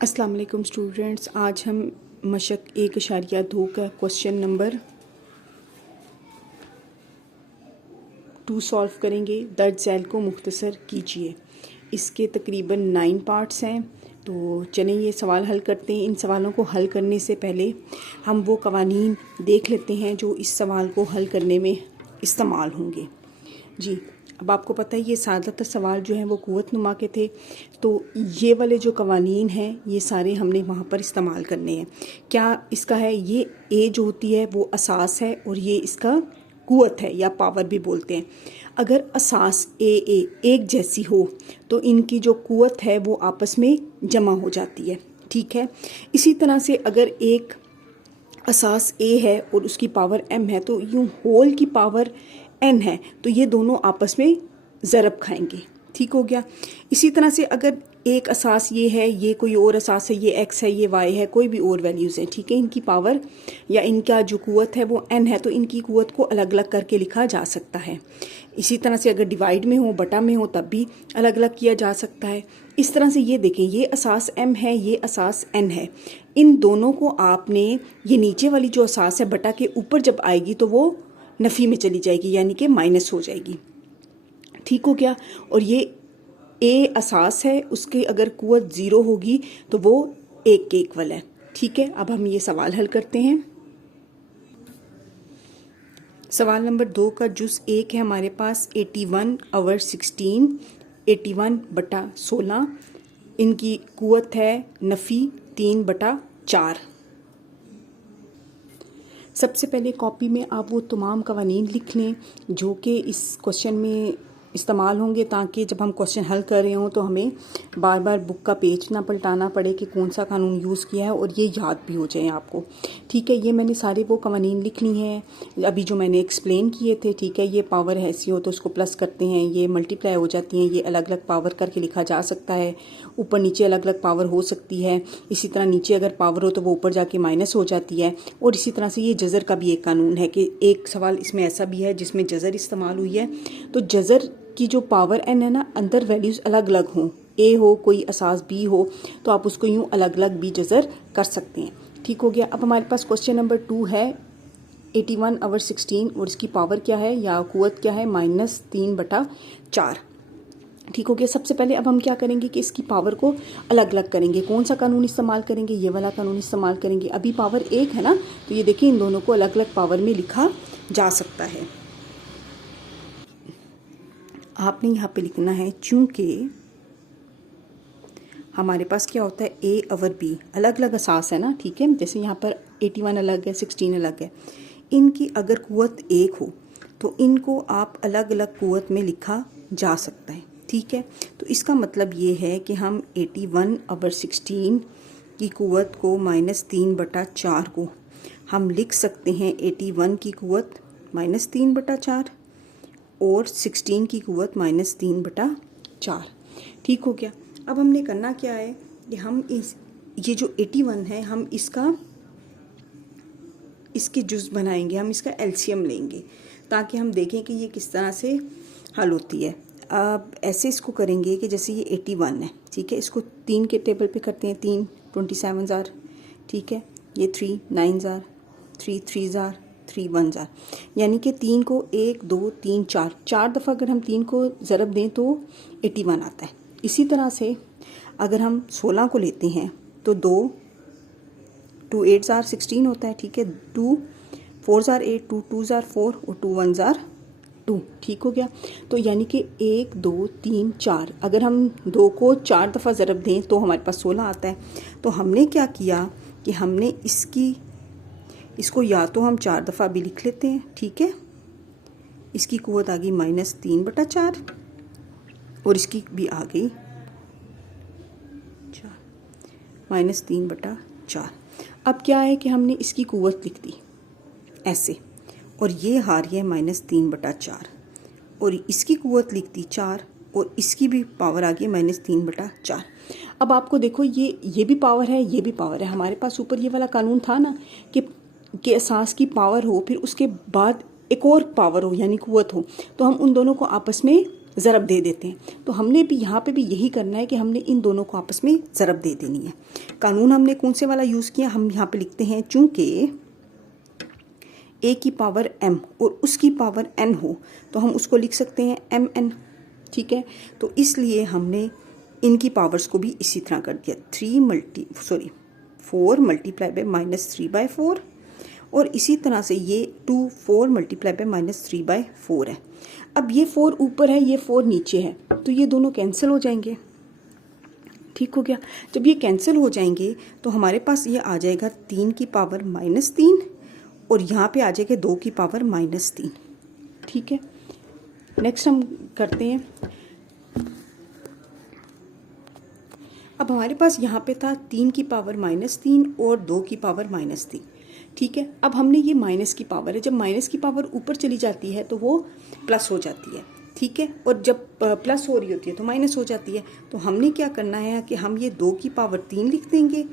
अस्सलाम वालेकुम स्टूडेंट्स, आज हम मशक 1.2 का क्वेश्चन नंबर 2 सॉल्व करेंगे। दर्ज झैल को मुख्तसर कीजिए। इसके तकरीबन 9 पार्ट्स हैं, तो चलें ये सवाल हल करते हैं। इन सवालों को हल करने से पहले हम वो कवानीन देख लेते हैं जो इस सवाल को हल करने में इस्तेमाल होंगे। जी, अब आपको पता है ये ज़्यादातर सवाल जो हैं वो क़ुव्वत नुमा के थे, तो ये वाले जो कवानीन हैं ये सारे हमने वहाँ पर इस्तेमाल करने हैं। क्या इसका है, ये ए जो होती है वो असास है और ये इसका क़ुव्वत है या पावर भी बोलते हैं। अगर असास ए एक जैसी हो तो इनकी जो क़ुव्वत है वो आपस में जमा हो जाती है, ठीक है। इसी तरह से अगर एक असास ए है और उसकी पावर एम है तो यूँ होल की पावर एन है, तो ये दोनों आपस में ज़रब खाएंगे, ठीक हो गया। इसी तरह से अगर एक असास ये है, ये कोई और असास है, ये एक्स है, ये वाई है, कोई भी और वैल्यूज़ है, ठीक है। इनकी पावर या इनका जो क़ुव्वत है वो एन है, तो इनकी क़ुव्वत को अलग अलग करके लिखा जा सकता है। इसी तरह से अगर डिवाइड में हो, बटा में हो, तब भी अलग अलग किया जा सकता है। इस तरह से ये देखें, ये असास एम है, ये असास एन है। इन दोनों को आपने, ये नीचे वाली जो असास है बटा के ऊपर जब आएगी तो वो नफ़ी में चली जाएगी, यानी कि माइनस हो जाएगी, ठीक हो गया। और ये ए असास है, उसकी अगर क़ुव्वत 0 होगी तो वो 1 के इक्वल है, ठीक है। अब हम ये सवाल हल करते हैं। सवाल नंबर 2 का जुज़ 1 है हमारे पास 81/16, 81/16। इनकी क़ुव्वत है नफ़ी 3/4। सबसे पहले कॉपी में आप वो तमाम कवानीन लिख लें जो कि इस क्वेश्चन में इस्तेमाल होंगे, ताकि जब हम क्वेश्चन हल कर रहे हों तो हमें बार बार बुक का पेज ना पलटाना पड़े कि कौन सा कानून यूज़ किया है, और ये याद भी हो जाए आपको, ठीक है। ये मैंने सारे वो कवानीन लिख ली हैं अभी जो मैंने एक्सप्लेन किए थे, ठीक है। ये पावर ऐसी हो तो उसको प्लस करते हैं, ये मल्टीप्लाई हो जाती हैं, ये अलग अलग पावर करके लिखा जा सकता है। ऊपर नीचे अलग अलग पावर हो सकती है। इसी तरह नीचे अगर पावर हो तो वो ऊपर जाके माइनस हो जाती है। और इसी तरह से ये जज़र का भी एक कानून है कि एक सवाल इसमें ऐसा भी है जिसमें जज़र इस्तेमाल हुई है, तो जज़र की जो पावर एन है ना, अंदर वैल्यूज़ अलग अलग हों, ए हो, कोई असास बी हो, तो आप उसको यूँ अलग अलग भी जज़र कर सकते हैं, ठीक हो गया। अब हमारे पास क्वेश्चन नंबर 2 है 81/16 और इसकी पावर क्या है या क़ुव्वत क्या है, -3/4, ठीक हो गया। सबसे पहले अब हम क्या करेंगे कि इसकी पावर को अलग अलग करेंगे। कौन सा कानून इस्तेमाल करेंगे, ये वाला कानून इस्तेमाल करेंगे। अभी पावर 1 है ना, तो ये देखिए इन दोनों को अलग अलग पावर में लिखा जा सकता है। आपने यहाँ पे लिखना है, चूँकि हमारे पास क्या होता है ए और बी अलग अलग असास है ना, ठीक है। जैसे यहाँ पर 81 अलग है, 16 अलग है। इनकी अगर क़ुव्वत 1 हो तो इनको आप अलग अलग क़ुव्वत में लिखा जा सकता है, ठीक है। तो इसका मतलब ये है कि हम 81/16 की क़ुव्वत को -3/4 को हम लिख सकते हैं 81 की क़ुव्वत -3/4 और 16 की क़ुव्वत -3/4, ठीक हो गया। अब हमने करना क्या है कि हम ये जो 81 है हम इसके जुज़ बनाएंगे, हम इसका एलसीएम लेंगे ताकि हम देखें कि ये किस तरह से हल होती है। अब ऐसे इसको करेंगे कि जैसे ये 81 है, ठीक है। इसको 3 के टेबल पे करते हैं, 3 27 जार, ठीक है। ये 3 9 जार, 3 3 जार, 3 1 जार, यानी कि 3 को 1 2 3 4 दफ़ा अगर हम 3 को ज़रब दें तो 81 आता है। इसी तरह से अगर हम 16 को लेते हैं तो 2 8 जार 16 होता है, ठीक है। 2 4 जार 8, 2 2 जार 4 और 2 1 जार 2, ठीक हो गया। तो यानी कि 1 2 3 4 अगर हम 2 को 4 दफ़ा ज़रब दें तो हमारे पास 16 आता है। तो हमने क्या किया कि हमने इसको या तो हम 4 दफ़ा भी लिख लेते हैं, ठीक है। इसकी क़ुव्वत आ गई -3/4 और इसकी भी आ गई -3/4। अब क्या है कि हमने इसकी क़ुव्वत लिख दी ऐसे, और ये हार है -3/4, और इसकी क़ुव्वत लिख दी 4 और इसकी भी पावर आ गई -3/4। अब आपको देखो ये भी पावर है, ये भी पावर है। हमारे पास ऊपर ये वाला कानून था ना कि असास की पावर हो फिर उसके बाद एक और पावर हो यानी क़ुव्वत हो, तो हम उन दोनों को आपस में ज़रब दे देते हैं। तो हमने भी यहाँ पे भी यही करना है कि हमने इन दोनों को आपस में ज़रब दे देनी है, कानून हमने कौन से वाला यूज़ किया, हम यहाँ पे लिखते हैं चूँकि a की पावर m और उसकी पावर n हो तो हम उसको लिख सकते हैं mn, ठीक है। तो इसलिए हमने इनकी पावर्स को भी इसी तरह कर दिया, 4 मल्टीप्लाई बाय -3/4 और इसी तरह से ये 4 मल्टीप्लाई बाय -3/4 है। अब ये 4 ऊपर है, ये 4 नीचे है, तो ये दोनों कैंसिल हो जाएंगे, ठीक हो गया। जब ये कैंसिल हो जाएंगे तो हमारे पास ये आ जाएगा 3 की पावर -3 और यहाँ पे आ जाएगा 2 की पावर -3, ठीक है। नेक्स्ट हम करते हैं, अब हमारे पास यहाँ पे था 3 की पावर -3 और 2 की पावर -3, ठीक है। अब हमने ये माइनस की पावर है, जब माइनस की पावर ऊपर चली जाती है तो वो प्लस हो जाती है, ठीक है, और जब प्लस हो रही होती है तो माइनस हो जाती है। तो हमने क्या करना है कि हम ये 2 की पावर 3 लिख देंगे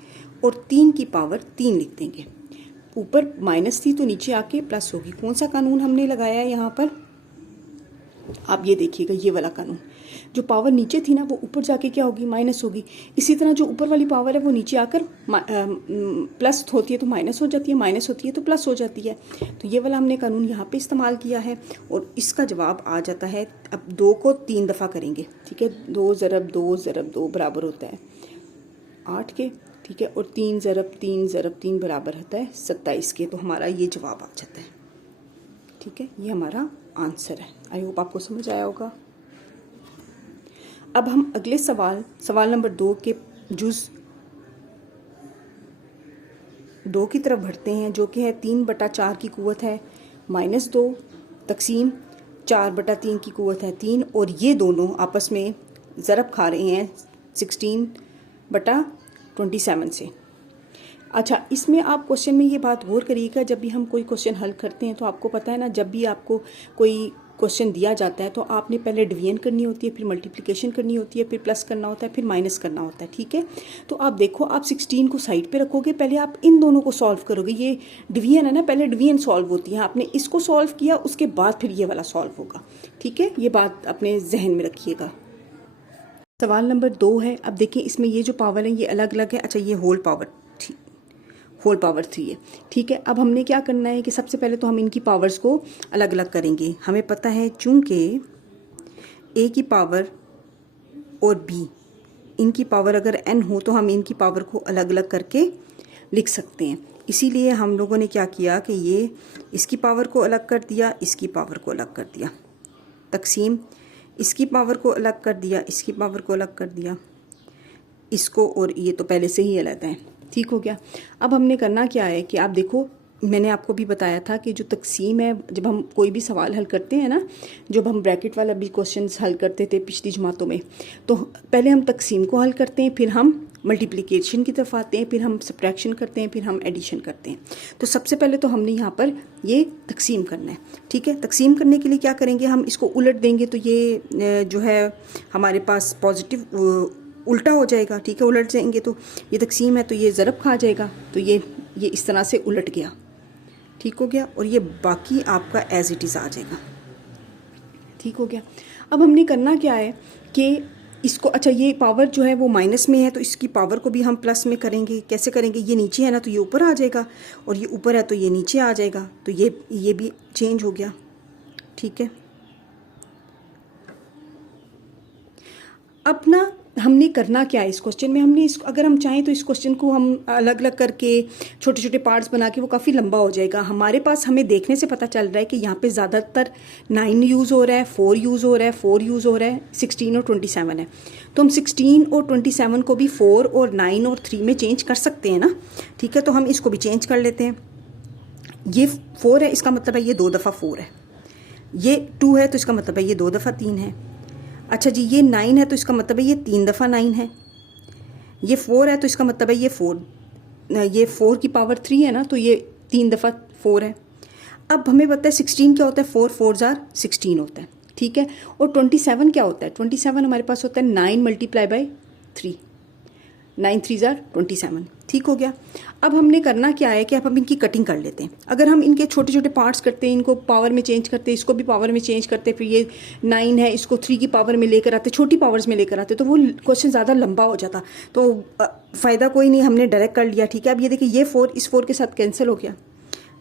और 3 की पावर 3 लिख देंगे। ऊपर माइनस थी तो नीचे आके प्लस होगी। कौन सा कानून हमने लगाया है यहाँ पर, आप ये देखिएगा, ये वाला कानून। जो पावर नीचे थी ना वो ऊपर जाके क्या होगी, माइनस होगी। इसी तरह जो ऊपर वाली पावर है वो नीचे आकर प्लस होती है तो माइनस हो जाती है, माइनस होती है तो प्लस हो जाती है। तो ये वाला हमने कानून यहाँ पे इस्तेमाल किया है और इसका जवाब आ जाता है। अब 2 को 3 दफ़ा करेंगे, ठीक है, 2 ज़रब 2 ज़रब 2 बराबर होता है 8 के, ठीक है, और 3 ज़रब 3 ज़रब 3 बराबर होता है 27 के। तो हमारा ये जवाब आ जाता है, ठीक है, ये हमारा आंसर है। आई होप आपको समझ आया होगा। अब हम अगले सवाल नंबर 2 के जुज़ 2 की तरफ बढ़ते हैं, जो कि है 3/4 की कुव्वत है -2 तकसीम 4/3 की कुव्वत है 3 और ये दोनों आपस में ज़रब खा रहे हैं 16/27 से। अच्छा, इसमें आप क्वेश्चन में ये बात गौर करिएगा, जब भी हम कोई क्वेश्चन हल करते हैं तो आपको पता है ना, जब भी आपको कोई क्वेश्चन दिया जाता है तो आपने पहले डिवीजन करनी होती है, फिर मल्टीप्लिकेशन करनी होती है, फिर प्लस करना होता है, फिर माइनस करना होता है, ठीक है। तो आप देखो, आप 16 को साइड पे रखोगे, पहले आप इन दोनों को सॉल्व करोगे। ये डिवीजन है ना, पहले डिवीजन सॉल्व होती है, आपने इसको सॉल्व किया, उसके बाद फिर ये वाला सॉल्व होगा, ठीक है। ये बात अपने जहन में रखिएगा। सवाल नंबर 2 है। अब देखिए, इसमें ये जो पावर है ये अलग अलग है। अच्छा, ये होल पावर 3 है, ठीक है। अब हमने क्या करना है कि सबसे पहले तो हम इनकी पावर्स को अलग अलग करेंगे। हमें पता है चूंकि a की पावर और b इनकी पावर अगर n हो तो हम इनकी पावर को अलग अलग करके लिख सकते हैं। इसीलिए हम लोगों ने क्या किया कि ये इसकी पावर को अलग कर दिया, इसकी पावर को अलग कर दिया, तकसीम इसकी पावर को अलग कर दिया, इसकी पावर को अलग कर दिया, इसको, और ये तो पहले से ही अलग है, ठीक हो गया। अब हमने करना क्या है कि आप देखो, मैंने आपको भी बताया था कि जो तकसीम है, जब हम कोई भी सवाल हल करते हैं ना, जब हम ब्रैकेट वाला भी क्वेश्चंस हल करते थे पिछली जमातों में, तो पहले हम तकसीम को हल करते हैं, फिर हम मल्टीप्लिकेशन की तरफ आते हैं, फिर हम सब्ट्रैक्शन करते हैं, फिर हम एडिशन करते हैं। तो सबसे पहले तो हमने यहाँ पर ये तकसीम करना है, ठीक है। तकसीम करने के लिए क्या करेंगे, हम इसको उलट देंगे तो ये जो है हमारे पास पॉजिटिव उल्टा हो जाएगा, ठीक है। उलट जाएंगे तो ये तकसीम है तो ये ज़रब खा जाएगा, तो ये इस तरह से उलट गया, ठीक हो गया, और ये बाकी आपका एज इट इज़ आ जाएगा, ठीक हो गया। अब हमने करना क्या है कि इसको, अच्छा, ये पावर जो है वो माइनस में है तो इसकी पावर को भी हम प्लस में करेंगे। कैसे करेंगे, ये नीचे है ना तो ये ऊपर आ जाएगा, और ये ऊपर है तो ये नीचे आ जाएगा, तो ये भी चेंज हो गया, ठीक है। अब ना हमने करना क्या है इस क्वेश्चन में, हमने इसको, अगर हम चाहें तो इस क्वेश्चन को हम अलग अलग करके छोटे छोटे पार्ट्स बना के, वो काफ़ी लंबा हो जाएगा हमारे पास। हमें देखने से पता चल रहा है कि यहाँ पे ज़्यादातर 9 यूज़ हो रहा है, 4 यूज़ हो रहा है, 4 यूज़ हो रहा है, 16 और 27 है। तो हम 16 और 27 को भी 4 और 9 और 3 में चेंज कर सकते हैं ना, ठीक है। तो हम इसको भी चेंज कर लेते हैं। ये 4 है, इसका मतलब है ये 2 दफ़ा 4 है। ये 2 है तो इसका मतलब है ये 2 दफ़ा 3 है। अच्छा जी, ये 9 है तो इसका मतलब है ये 3 दफ़ा 9 है। ये 4 है तो इसका मतलब है ये 4 की पावर 3 है ना, तो ये 3 दफ़ा 4 है। अब हमें पता है 16 क्या होता है, 4 4 जार 16 होता है, ठीक है। और 27 क्या होता है, 27 हमारे पास होता है 9 मल्टीप्लाई बाई 3, 9 3 जार 27। ठीक हो गया। अब हमने करना क्या है कि अब हम इनकी कटिंग कर लेते हैं। अगर हम इनके छोटे छोटे पार्ट्स करते हैं, इनको पावर में चेंज करते हैं, इसको भी पावर में चेंज करते हैं, फिर ये 9 है इसको 3 की पावर में लेकर आते, छोटी पावर्स में लेकर आते, तो वो क्वेश्चन ज़्यादा लंबा हो जाता, तो फ़ायदा कोई नहीं, हमने डायरेक्ट कर लिया। ठीक है, अब ये देखिए ये 4 इस 4 के साथ कैंसिल हो गया,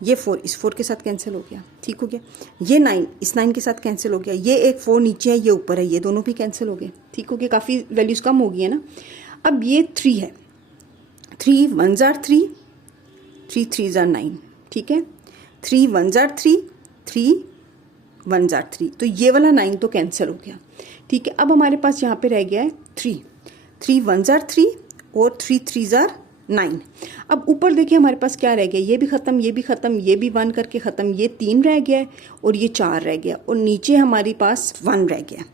ये 4 इस 4 के साथ कैंसिल हो गया। ठीक हो गया, ये 9 इस 9 के साथ कैंसिल हो गया, ये एक 4 नीचे है ये ऊपर है, ये दोनों भी कैंसिल हो गए। ठीक हो गया, काफ़ी वैल्यूज़ कम हो गई है ना। अब ये 3 है, 3 1s are 3, 3 3s are 9। ठीक है, 3 1s are 3, 3 1s are 3, तो ये वाला 9 तो कैंसिल हो गया। ठीक है, अब हमारे पास यहाँ पे रह गया है 3, 3 1s are 3 और 3 3s are 9। अब ऊपर देखिए हमारे पास क्या रह गया, ये भी ख़त्म, ये भी ख़त्म, ये भी 1 करके ख़त्म, ये 3 रह गया है और ये 4 रह गया और नीचे हमारे पास 1 रह गया।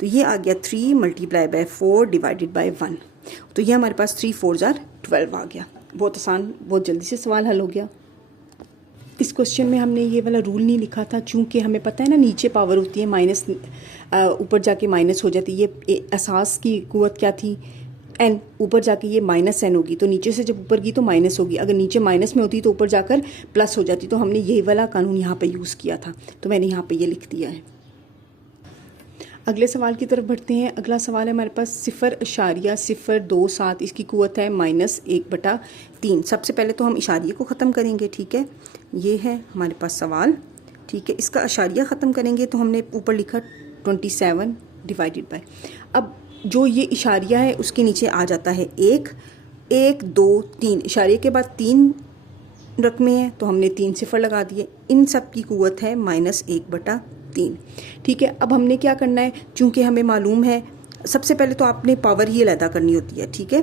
तो ये आ गया 3 मल्टीप्लाई बाय 4 डिवाइडेड बाय 1, तो ये हमारे पास 3 4s are 12 आ गया। बहुत आसान, बहुत जल्दी से सवाल हल हो गया। इस क्वेश्चन में हमने ये वाला रूल नहीं लिखा था, चूँकि हमें पता है ना नीचे पावर होती है माइनस, ऊपर जाके माइनस हो जाती है। ये असास की कुव्वत क्या थी, n, ऊपर जाके ये माइनस n होगी, तो नीचे से जब ऊपर गई तो माइनस होगी, अगर नीचे माइनस में होती तो ऊपर जाकर प्लस हो जाती। तो हमने यही वाला कानून यहाँ पे यूज़ किया था, तो मैंने यहाँ पे ये लिख दिया है। अगले सवाल की तरफ बढ़ते हैं। अगला सवाल है हमारे पास 0.027, इसकी कुव्वत है -1/3। सबसे पहले तो हम इशारिये को ख़त्म करेंगे। ठीक है, ये है हमारे पास सवाल। ठीक है, इसका इशारिया ख़त्म करेंगे तो हमने ऊपर लिखा 27 डिवाइडेड बाय, अब जो ये इशारिया है उसके नीचे आ जाता है 1 1 2 3, इशारिये के बाद 3 रकमें हैं तो हमने 3 सिफर लगा दिए। इन सब की कुव्वत है -1/3। ठीक है, अब हमने क्या करना है, चूँकि हमें मालूम है, सबसे पहले तो आपने पावर ही अलग करनी होती है। ठीक है,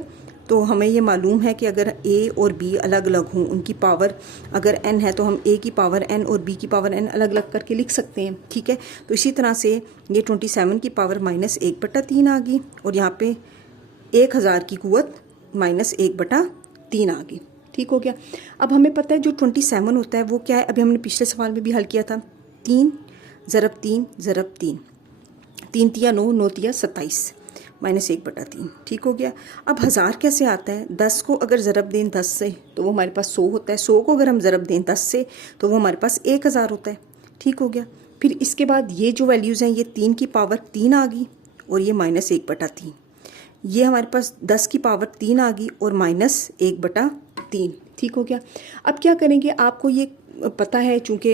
तो हमें ये मालूम है कि अगर a और b अलग अलग हों, उनकी पावर अगर n है तो हम a की पावर n और b की पावर n अलग अलग करके लिख सकते हैं। ठीक है, तो इसी तरह से ये 27 की पावर -1/3 आ गई और यहाँ पे 1000 की कुव्वत -1/3 आ गई। ठीक हो गया। अब हमें पता है जो 27 होता है वो क्या है, अभी हमने पिछले सवाल में भी हल किया था, 3 ज़रब 3 ज़रब 3, 3 तिया 9, 9 तिया 27, -1/3। ठीक हो गया। अब 1000 कैसे आता है, 10 को अगर ज़रब दें 10 से तो वो हमारे पास 100 होता है, 100 को अगर हम ज़रब दें 10 से तो वो हमारे पास 1000 होता है। ठीक हो गया। फिर इसके बाद ये जो वैल्यूज़ हैं, ये 3 की पावर 3 आ गई और ये -1/3, ये हमारे पास 10 की पावर 3 आ गई और -1/3। ठीक हो गया। अब क्या करेंगे, आपको ये पता है चूँकि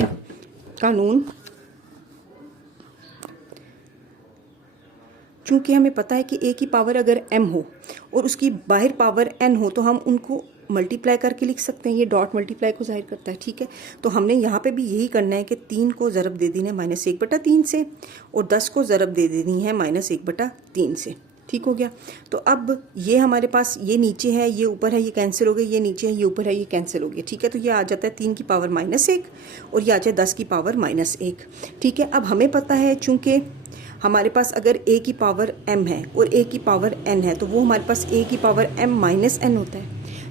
कानून, चूँकि हमें पता है कि a की पावर अगर m हो और उसकी बाहर पावर n हो तो हम उनको मल्टीप्लाई करके लिख सकते हैं, ये डॉट मल्टीप्लाई को जाहिर करता है। ठीक है, तो हमने यहाँ पे भी यही करना है कि 3 को ज़रब दे देनी है -1/3 से और 10 को ज़रब दे देनी है -1/3 से। ठीक हो गया। तो अब ये हमारे पास, ये नीचे है ये ऊपर है, ये कैंसिल हो गया, ये नीचे है ये ऊपर है, ये कैंसिल हो गया। ठीक है, तो ये आ जाता है 3 की पावर -1 और ये आ जाए 10 की पावर -1। ठीक है, अब हमें पता है चूँकि हमारे पास अगर a की पावर m है और a की पावर n है तो वो हमारे पास a की पावर m -n होता है,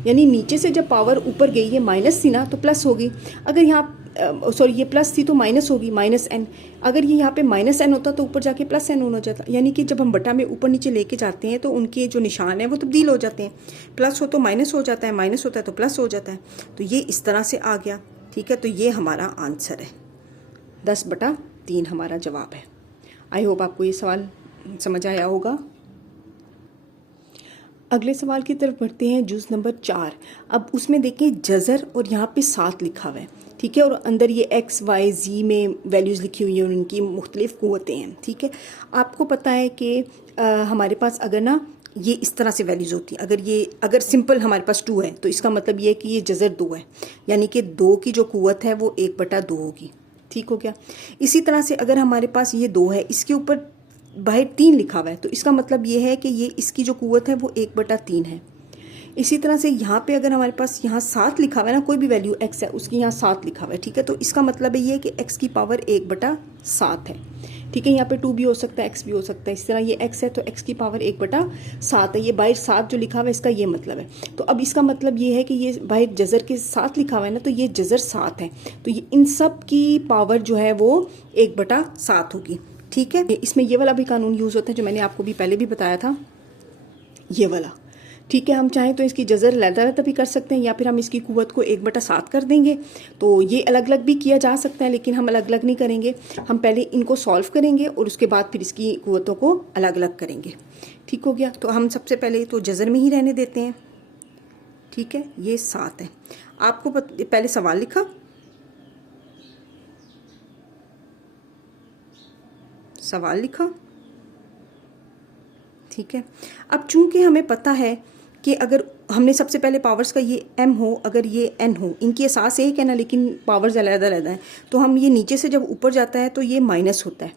यानी नीचे से जब पावर ऊपर गई, ये माइनस थी ना तो प्लस होगी, अगर यहाँ सॉरी ये प्लस थी तो माइनस होगी -n, अगर ये यहाँ पे -n होता तो ऊपर जाके +n हो जाता, यानी कि जब हम बटा में ऊपर नीचे लेके जाते हैं तो उनके जो निशान है वो तब्दील हो जाते हैं, प्लस हो तो माइनस हो जाता है, माइनस होता है तो प्लस हो जाता है, तो ये इस तरह से आ गया। ठीक है, तो ये हमारा आंसर है, 10/3 हमारा जवाब है। आई होप आपको ये सवाल समझ आया होगा। अगले सवाल की तरफ बढ़ते हैं, जुज़ नंबर 4। अब उसमें देखें जज़र और यहाँ पे 7 लिखा हुआ है। ठीक है, और अंदर ये x y z में वैल्यूज़ लिखी हुई हैं और उनकी मुख्तलिफ़ क़ुव्वतें हैं। ठीक है, आपको पता है कि हमारे पास अगर ना ये इस तरह से वैल्यूज़ होती हैं, अगर सिंपल हमारे पास 2 है तो इसका मतलब ये है कि ये जज़र 2 है, यानी कि 2 की जो क़ुव्वत है वो 1/2 होगी। ठीक हो गया। इसी तरह से अगर हमारे पास ये 2 है, इसके ऊपर बाहर 3 लिखा हुआ है तो इसका मतलब ये है कि ये इसकी जो क़ुव्वत है वो 1/3 है। इसी तरह से यहाँ पे अगर हमारे पास यहाँ 7 लिखा हुआ है ना, कोई भी वैल्यू x है उसकी यहाँ 7 लिखा हुआ है। ठीक है, तो इसका मतलब ये है कि x की पावर 1/7 है। ठीक है, यहाँ पे 2 भी हो सकता है, x भी हो सकता है। इस तरह ये x है तो x की पावर 1/7 है, ये बाहर 7 जो लिखा हुआ है इसका ये मतलब है। तो अब इसका मतलब ये है कि ये बाहर जज़र के 7 लिखा हुआ है ना, तो ये जज़र 7 है, तो ये इन सब की पावर जो है वो 1/7 होगी। ठीक है, इसमें ये वाला भी कानून यूज़ होता है जो मैंने आपको भी पहले भी बताया था, ये वाला ठीक है, हम चाहें तो इसकी जज़र अलग भी कर सकते हैं या फिर हम इसकी कुव्वत को 1/7 कर देंगे। तो ये अलग अलग भी किया जा सकता है, लेकिन हम अलग अलग नहीं करेंगे। हम पहले इनको सॉल्व करेंगे और उसके बाद फिर इसकी कुव्वतों को अलग अलग करेंगे। ठीक हो गया। तो हम सबसे पहले तो जज़र में ही रहने देते हैं। ठीक है, ये 7 है। आपको पहले सवाल लिखा, सवाल लिखा। ठीक है, अब चूंकि हमें पता है कि अगर हमने सबसे पहले पावर्स का ये m हो, अगर ये n हो, इनकी एसास एक है ना, लेकिन पावर्स अलग अलग हैं, तो हम ये नीचे से जब ऊपर जाता है तो ये माइनस होता है।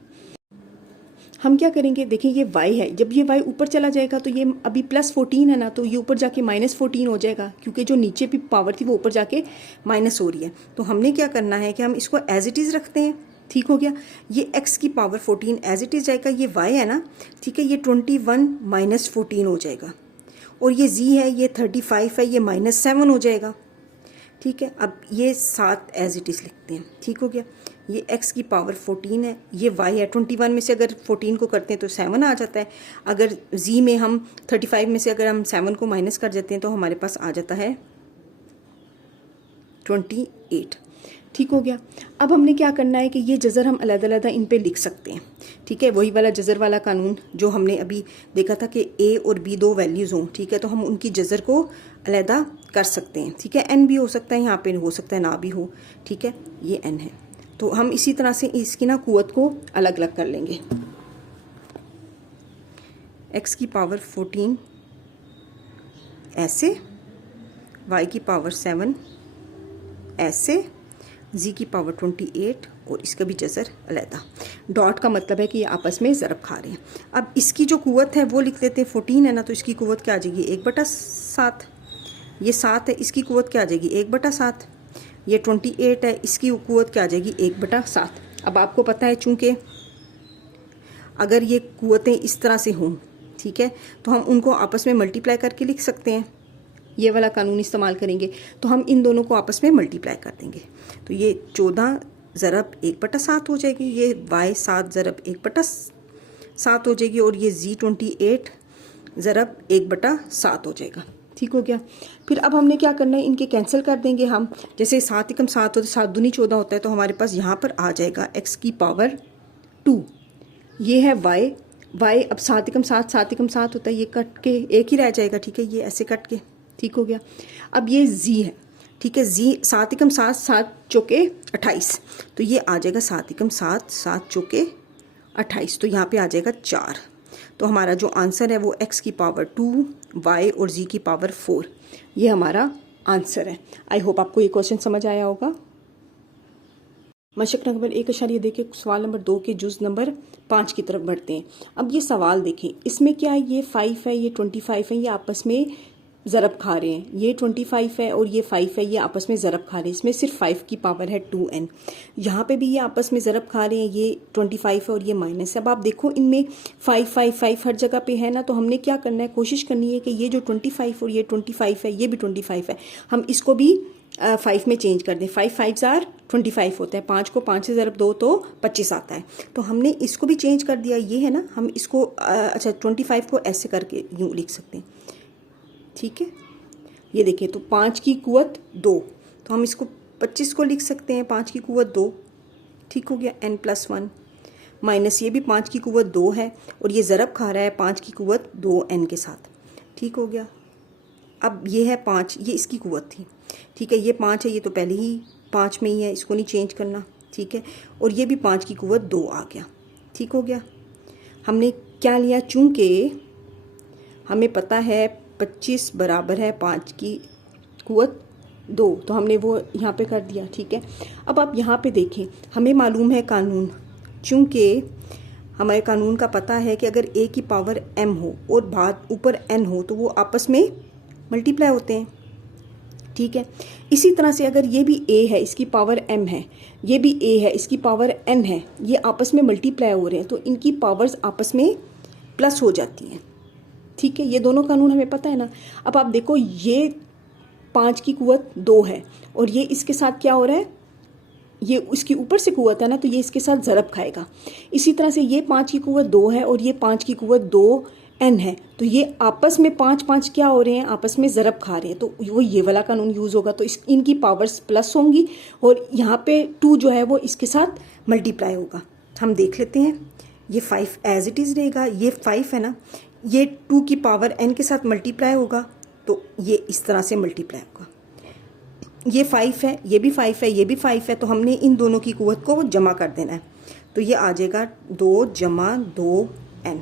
हम क्या करेंगे, देखिए ये y है, जब ये y ऊपर चला जाएगा तो ये अभी +14 है ना, तो ये ऊपर जाके -14 हो जाएगा, क्योंकि जो नीचे भी पावर थी वो ऊपर जाके माइनस हो रही है। तो हमने क्या करना है कि हम इसको एज इट इज़ रखते हैं। ठीक हो गया, ये x की पावर 14 एज इट इज़ जाएगा, ये y है ना, ठीक है, ये 21 - 14 हो जाएगा, और ये z है, ये 35 है, ये -7 हो जाएगा। ठीक है, अब ये 7 एज इट इज़ लिखते हैं। ठीक हो गया, ये x की पावर 14 है, ये y है, 21 में से अगर 14 को करते हैं तो 7 आ जाता है। अगर z में हम 35 में से अगर हम 7 को माइनस कर देते हैं तो हमारे पास आ जाता है 28। ठीक हो गया। अब हमने क्या करना है कि ये जज़र हम अलग-अलग इन पे लिख सकते हैं। ठीक है, वही वाला जज़र वाला कानून जो हमने अभी देखा था कि a और b दो वैल्यूज़ हों। ठीक है, तो हम उनकी जज़र को अलहदा कर सकते हैं। ठीक है, n भी हो सकता है, यहाँ पे हो सकता है ना भी हो। ठीक है, ये n है, तो हम इसी तरह से इसकी ना कुव्वत को अलग अलग कर लेंगे। x की पावर 14 ऐसे, y की पावर 7 ऐसे, z की पावर 28, और इसका भी जज़र अलहदा। डॉट का मतलब है कि ये आपस में ज़रब खा रहे हैं। अब इसकी जो कुव्वत है वो लिख लेते हैं, 14 है ना, तो इसकी कुव्वत क्या आ जाएगी, 1/7। ये 7 है, इसकी कुव्वत क्या आ जाएगी, 1/7। ये 28 है, इसकी कुव्वत क्या आ जाएगी, 1/7। अब आपको पता है चूँकि अगर ये कुव्वतें इस तरह से हों, ठीक है, तो हम उनको आपस में मल्टीप्लाई करके लिख सकते हैं। ये वाला कानून इस्तेमाल करेंगे तो हम इन दोनों को आपस में मल्टीप्लाई कर देंगे, तो ये 14 ज़रब 1/7 हो जाएगी, ये y 7 ज़रब 1/7 हो जाएगी, और ये z 28 ज़रब 1/7 हो जाएगा। ठीक हो गया। फिर अब हमने क्या करना है, इनके कैंसिल कर देंगे हम। जैसे 7 × 7 होता है, 7 दूनी 14 होता है, तो हमारे पास यहाँ पर आ जाएगा x की पावर 2। ये है y, अब 7 × 7 7 × 7 होता है, ये कट के एक ही रह जाएगा। ठीक है, ये ऐसे कट के, ठीक हो गया। अब ये z है, ठीक है, z 7 × 7 7 चौके 28, तो ये आ जाएगा 7 × 7 7 चौके 28, तो यहाँ पे आ जाएगा 4। तो हमारा जो आंसर है वो x की पावर 2, y और z की पावर 4, ये हमारा आंसर है। आई होप आपको ये क्वेश्चन समझ आया होगा। मशक नंबर 1 देखें, सवाल नंबर 2 के जुज़ नंबर 5 की तरफ बढ़ते हैं। अब ये सवाल देखें, इसमें क्या है, ये 5 है, ये 25 है, ये आपस में ज़रब खा रहे हैं। ये 25 है और ये 5 है, ये आपस में ज़रब खा रहे हैं। इसमें सिर्फ 5 की पावर है 2n। यहाँ पे भी ये आपस में ज़रब खा रहे हैं, ये 25 है और ये माइनस है। अब आप देखो इनमें 5 5 5 हर जगह पे है ना, तो हमने क्या करना है, कोशिश करनी है कि ये जो 25 और ये 25 है, ये भी 25 है, हम इसको भी 5 में चेंज कर दें। 5 5 ज़ार 25 होता है, 5 को 5 से ज़रब 2 तो 25 आता है, तो हमने इसको भी चेंज कर दिया। ये है ना, हम इसको अच्छा 25 को ऐसे करके यूँ लिख सकते हैं। ठीक है, ये देखिए, तो 5 की कुव्वत 2, तो हम इसको 25 को लिख सकते हैं, 5 की कुव्वत 2। ठीक हो गया, n+1 माइनस ये भी 5 की कुव्वत 2 है, और ये ज़रब खा रहा है 5 की कुव्वत 2n के साथ। ठीक हो गया। अब ये है 5, ये इसकी कुव्वत थी। ठीक है, ये 5 है, ये तो पहले ही 5 में ही है, इसको नहीं चेंज करना। ठीक है, और ये भी 5 की कुव्वत 2 आ गया। ठीक हो गया। हमने क्या लिया, चूँकि हमें पता है 25 बराबर है 5 की कुव्वत 2, तो हमने वो यहाँ पे कर दिया। ठीक है, अब आप यहाँ पे देखें, हमें मालूम है कानून, चूँकि हमारे कानून का पता है कि अगर a की पावर m हो और बाद ऊपर n हो तो वो आपस में मल्टीप्लाई होते हैं। ठीक है, इसी तरह से अगर ये भी a है, इसकी पावर m है, ये भी a है, इसकी पावर n है, ये आपस में मल्टीप्लाई हो रहे हैं, तो इनकी पावर्स आपस में प्लस हो जाती हैं। ठीक है, ये दोनों कानून हमें पता है ना। अब आप देखो, ये 5 की कुव्वत 2 है और ये इसके साथ क्या हो रहा है, ये उसकी ऊपर से कुव्वत है ना, तो ये इसके साथ ज़रब खाएगा। इसी तरह से ये 5 की कुव्वत 2 है और ये 5 की कुव्वत 2 n है, तो ये आपस में 5 क्या हो रहे हैं, आपस में ज़रब खा रहे हैं, तो वो ये वाला कानून यूज़ होगा। तो इनकी पावर्स प्लस होंगी और यहाँ पे 2 जो है वो इसके साथ मल्टीप्लाई होगा। हम देख लेते हैं, ये 5 एज इट इज़ रहेगा, ये 5 है ना, ये 2 की पावर n के साथ मल्टीप्लाई होगा, तो ये इस तरह से मल्टीप्लाई होगा। ये 5 है, ये भी 5 है, ये भी 5 है, तो हमने इन दोनों की कुव्वत को जमा कर देना है, तो ये आ जाएगा 2 जमा 2n।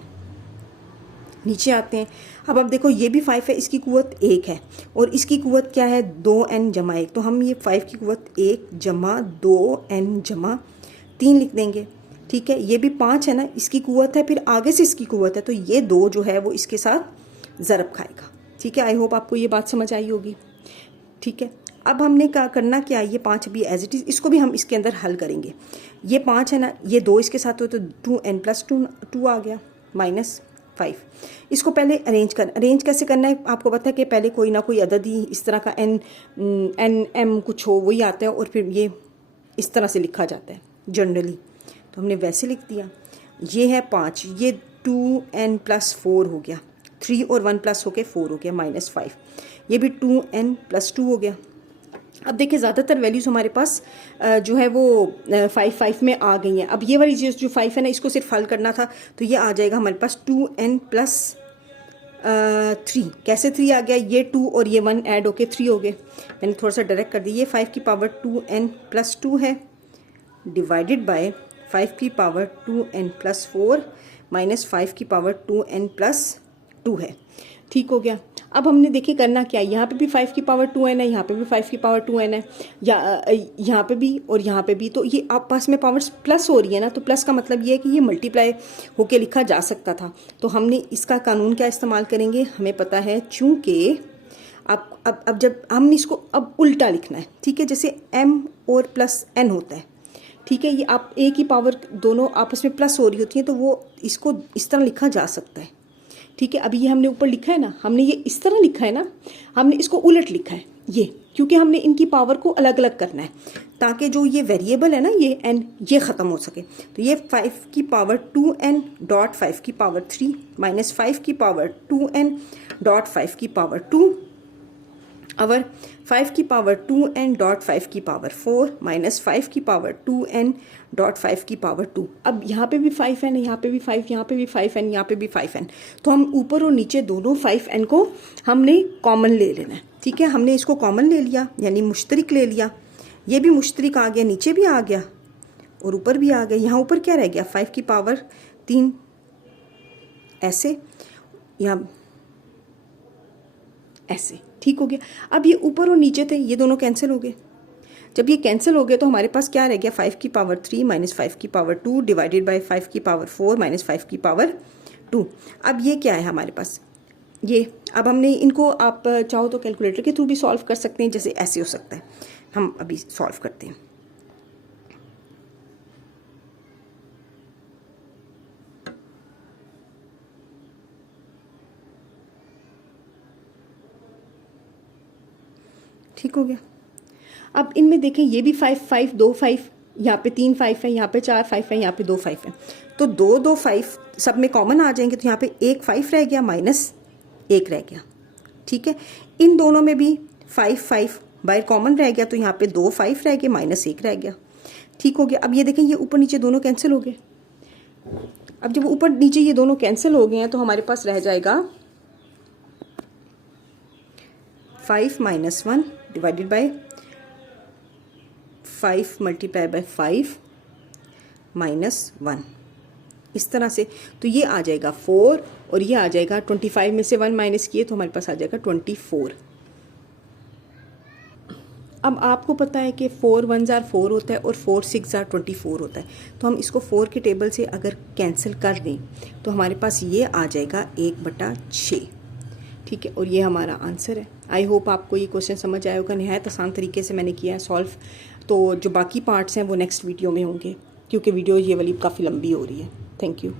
नीचे आते हैं, अब देखो ये भी 5 है, इसकी कुव्वत 1 है और इसकी कुव्वत क्या है 2n जमा 1, तो हम ये 5 की कुव्वत 1 जमा 2n जमा 3 लिख देंगे। ठीक है, ये भी 5 है ना, इसकी कुव्वत है, फिर आगे से इसकी कुव्वत है, तो ये 2 जो है वो इसके साथ ज़रब खाएगा। ठीक है, आई होप आपको ये बात समझ आई होगी। ठीक है, अब हमने क्या करना, क्या ये 5 भी एज इट इज़, इसको भी हम इसके अंदर हल करेंगे। ये 5 है ना, ये 2 इसके साथ हो तो 2n + 2 आ गया -5। इसको पहले अरेंज कैसे करना है, आपको पता है कि पहले कोई ना कोई अदद ही इस तरह का n m कुछ हो वही आता है और फिर ये इस तरह से लिखा जाता है जनरली, तो हमने वैसे लिख दिया। ये है 5, ये 2n + 4 हो गया, 3 और 1 प्लस होके 4 हो गया -5। ये भी 2n + 2 हो गया। अब देखिए ज़्यादातर वैल्यूज़ हमारे पास जो है वो 5 में आ गई हैं। अब ये वाली चीज़ जो 5 है ना, इसको सिर्फ हल करना था, तो ये आ जाएगा हमारे पास 2n + 3। कैसे 3 आ गया, ये 2 और ये 1 ऐड होके 3 हो गए। मैंने थोड़ा सा डायरेक्ट कर दिया। ये 5 की पावर 2n + 2 है डिवाइडेड बाय 5 की पावर 2n + 4 माइनस 5 की पावर 2n + 2 है। ठीक हो गया। अब हमने देखिए करना क्या है, यहाँ पे भी 5 की पावर 2n है, यहाँ पे भी 5 की पावर 2n है, यहाँ पे भी और यहाँ पे भी, तो ये आपस में पावर्स प्लस हो रही है ना, तो प्लस का मतलब ये है कि ये मल्टीप्लाई होके लिखा जा सकता था। तो हमने इसका कानून क्या इस्तेमाल करेंगे, हमें पता है चूँकि अब जब हमने इसको अब उल्टा लिखना है, ठीक है, जैसे m और +n होता है, ठीक है, ये आप a की पावर दोनों आपस में प्लस हो रही होती है, तो वो इसको इस तरह लिखा जा सकता है। ठीक है, अभी ये हमने ऊपर लिखा है ना, हमने ये इस तरह लिखा है ना, हमने इसको उलट लिखा है ये, क्योंकि हमने इनकी पावर को अलग अलग करना है ताकि जो ये वेरिएबल है ना ये n, ये ख़त्म हो सके। तो ये 5 की पावर 2n डॉट 5 की पावर 3 माइनस 5 की पावर 2n डॉट 5 की पावर 2 और 5 की पावर 2n डॉट 5 की पावर 4 माइनस 5 की पावर 2n डॉट 5 की पावर 2। अब यहाँ पे भी 5n है, यहाँ पे भी 5, यहाँ पे भी 5n, यहाँ पे भी 5n, तो हम ऊपर और नीचे दोनों 5n को हमने कॉमन ले लेना है। ठीक है, हमने इसको कॉमन ले लिया यानी मुश्तरिक ले लिया, ये भी मुश्तरिक आ गया, नीचे भी आ गया और ऊपर भी आ गया। यहाँ ऊपर क्या रह गया, 5 की पावर 3 ऐसे, यहाँ ऐसे। ठीक हो गया। अब ये ऊपर और नीचे थे, ये दोनों कैंसिल हो गए। जब ये कैंसिल हो गए तो हमारे पास क्या रह गया, 5 की पावर 3 माइनस 5 की पावर 2 डिवाइडेड बाय 5 की पावर 4 माइनस 5 की पावर 2। अब ये क्या है हमारे पास, ये अब हमने इनको, आप चाहो तो कैलकुलेटर के थ्रू भी सॉल्व कर सकते हैं, जैसे ऐसे हो सकता है। हम अभी सॉल्व करते हैं। ठीक हो गया। अब इनमें देखें, ये भी 5 5 2 5, यहाँ पे 3 5 है, यहाँ पे 4 5 है, यहाँ पे 2 5 है, तो 2 2 5 सब में कॉमन आ जाएंगे, तो यहाँ पे 1 5 रह गया माइनस 1 रह गया। ठीक है, इन दोनों में भी 5 5 बाहर कॉमन रह गया, तो यहाँ पे 2 5 रह गया माइनस 1 रह गया। ठीक हो गया। अब ये देखें, ये ऊपर नीचे दोनों कैंसिल हो गए। अब जब ऊपर नीचे ये दोनों कैंसिल हो गए हैं तो हमारे पास रह जाएगा 5 minus 1 divided by 5 multiply by 5 minus 1, इस तरह से। तो ये आ जाएगा 4 और ये आ जाएगा 25 में से 1 माइनस किए तो हमारे पास आ जाएगा 24। अब आपको पता है कि 4 1 जार 4 होता है और 4 6 जार 24 होता है, तो हम इसको 4 के टेबल से अगर कैंसिल कर दें तो हमारे पास ये आ जाएगा 1/6। ठीक है, और ये हमारा आंसर है। आई होप आपको ये क्वेश्चन समझ आया होगा। नहायत आसान तरीके से मैंने किया है सॉल्व, तो जो बाकी पार्ट्स हैं वो नेक्स्ट वीडियो में होंगे, क्योंकि वीडियो ये वाली काफ़ी लंबी हो रही है। Thank you.